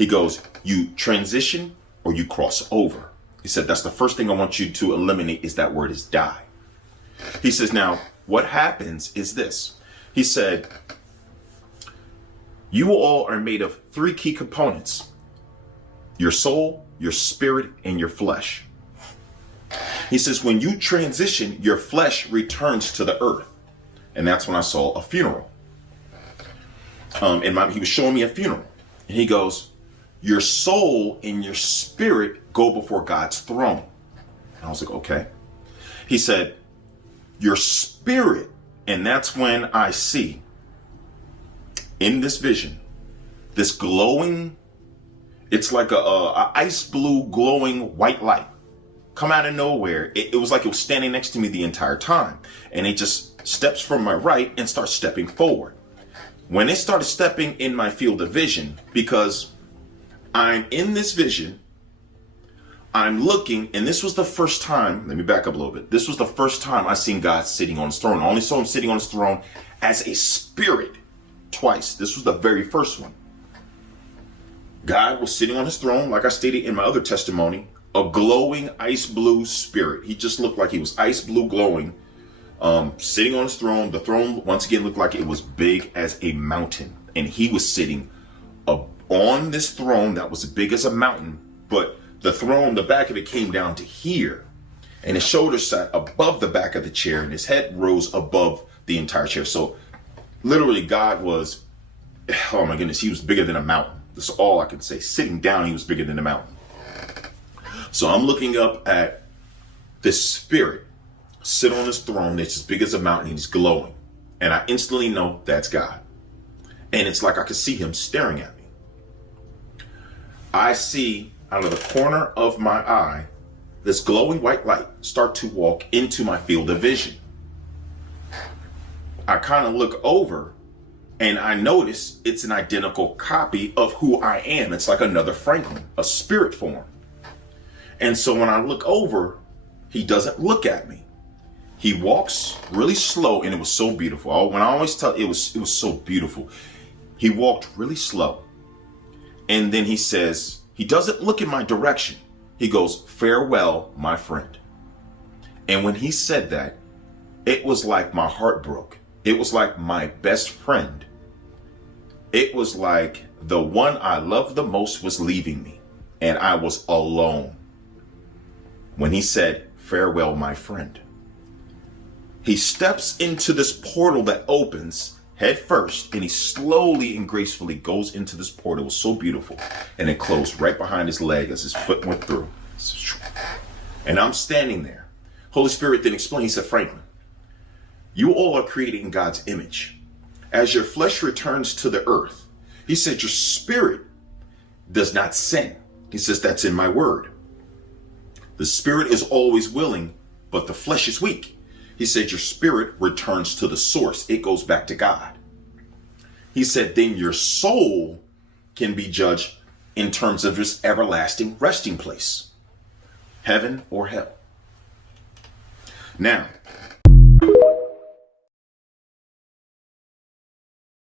He goes, you transition or you cross over. He said, that's the first thing I want you to eliminate is that word is die. He says, now what happens is this. He said, you all are made of three key components: your soul, your spirit, and your flesh. He says, when you transition, your flesh returns to the earth. And that's when I saw a funeral. He was showing me a funeral. And he goes, your soul and your spirit go before God's throne. And I was like, okay. He said, your spirit, and that's when I see in this vision, this glowing, it's like a ice blue glowing white light come out of nowhere. It was like it was standing next to me the entire time. And it just steps from my right and starts stepping forward. When it started stepping in my field of vision, because I'm in this vision, I'm looking, and this was the first time, let me back up a little bit. This was the first time I seen God sitting on his throne. I only saw him sitting on his throne as a spirit twice. This was the very first one. God was sitting on his throne, like I stated in my other testimony, a glowing ice blue spirit. He just looked like he was ice blue glowing, sitting on his throne. The throne, once again, looked like it was big as a mountain. And he was sitting on this throne that was as big as a mountain, but the throne, the back of it came down to here. And his shoulders sat above the back of the chair, and his head rose above the entire chair. So literally God was, oh my goodness, he was bigger than a mountain. That's all I can say. Sitting down, he was bigger than a mountain. So I'm looking up at this spirit sit on his throne that's as big as a mountain, and he's glowing. And I instantly know that's God. And it's like I could see him staring at me. I see out of the corner of my eye this glowing white light start to walk into my field of vision. I kind of look over and I notice it's an identical copy of who I am. It's like another Franklin, a spirit form. And so when I look over, he doesn't look at me. He walks really slow, and it was so beautiful. When I always tell, it was so beautiful. He walked really slow. And then he says, he doesn't look in my direction. He goes, farewell, my friend. And when he said that, it was like my heart broke. It was like my best friend. It was like the one I loved the most was leaving me, and I was alone. When he said, farewell, my friend, he steps into this portal that opens head first, and he slowly and gracefully goes into this portal. It was so beautiful. And it closed right behind his leg as his foot went through. And I'm standing there. Holy Spirit then explained, he said, Franklin, you all are created in God's image. As your flesh returns to the earth, he said, your spirit does not sin. He says, that's in my word. The spirit is always willing, but the flesh is weak. He said, your spirit returns to the source. It goes back to God. He said, then your soul can be judged in terms of its everlasting resting place, heaven or hell. Now,